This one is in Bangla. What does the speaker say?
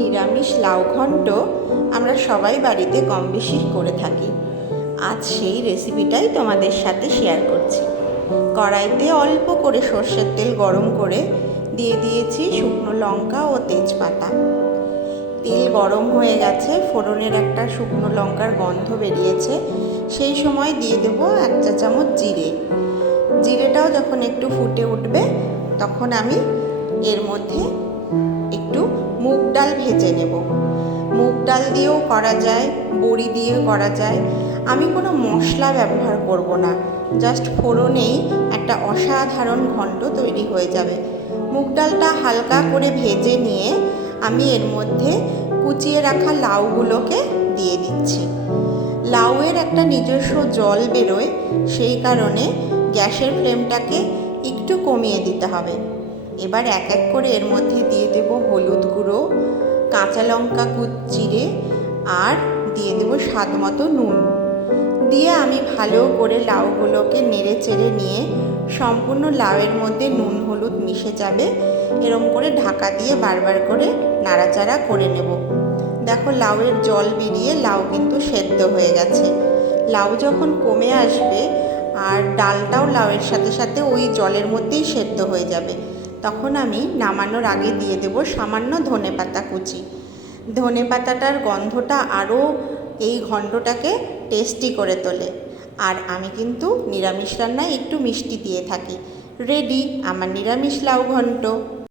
নিরামিষ লাউ ঘন্ট আমরা সবাই বাড়িতে কম বেশি করে থাকি। আজ সেই রেসিপিটাই তোমাদের সাথে শেয়ার করছি। কড়াইতে অল্প করে সর্ষের তেল গরম করে দিয়ে দিয়েছি শুকনো লঙ্কা ও তেজপাতা। তেল গরম হয়ে গেছে, ফোড়নের একটা শুকনো লঙ্কার গন্ধ বেরিয়েছে। সেই সময় দিয়ে দেব 1 চা চামচ জিরে। জিরেটাও যখন একটু ফুটে উঠবে তখন আমি এর মধ্যে একটু মুগ ডাল ভেজে নেব। মুগ ডাল দিয়েও করা যায়, বড়ি দিয়েও করা যায়। আমি কোনো মশলা ব্যবহার করব না, জাস্ট ফোড়নেই একটা অসাধারণ ঘন্ট তৈরি হয়ে যাবে। মুগ ডালটা হালকা করে ভেজে নিয়ে আমি এর মধ্যে কুচিয়ে রাখা লাউগুলোকে দিয়ে দিচ্ছি। লাউয়ের একটা নিজস্ব জল বেরোয়, সেই কারণে গ্যাসের ফ্লেমটাকে একটু কমিয়ে দিতে হবে। এবার এক এক করে এর মধ্যে দিয়ে দেব হলুদ গুঁড়ো, কাঁচা লঙ্কা চিড়ে আর দিয়ে দেব স্বাদ মতো নুন। দিয়ে আমি ভালো করে লাউগুলোকে নেড়ে চেড়ে নিয়ে সম্পূর্ণ লাউয়ের মধ্যে নুন হলুদ মিশে যাবে এরম করে ঢাকা দিয়ে বারবার করে নাড়াচাড়া করে নেব। দেখো লাউয়ের জল বেরিয়ে লাউ কিন্তু সেদ্ধ হয়ে গেছে। লাউ যখন কমে আসবে আর ডালটাও লাউয়ের সাথে সাথে ওই জলের মধ্যেই সেদ্ধ হয়ে যাবে, তখন আমি নামানোর আগে দিয়ে দেব সামান্য ধনেপাতা কুচি। ধনেপাতাটার গন্ধটা আরও এই ঘন্টটাকে টেস্টি করে তোলে। আর আমি কিন্তু নিরামিষ রান্নায় একটু মিষ্টি দিয়ে থাকি। রেডি আমার নিরামিষ লাউ ঘন্ট।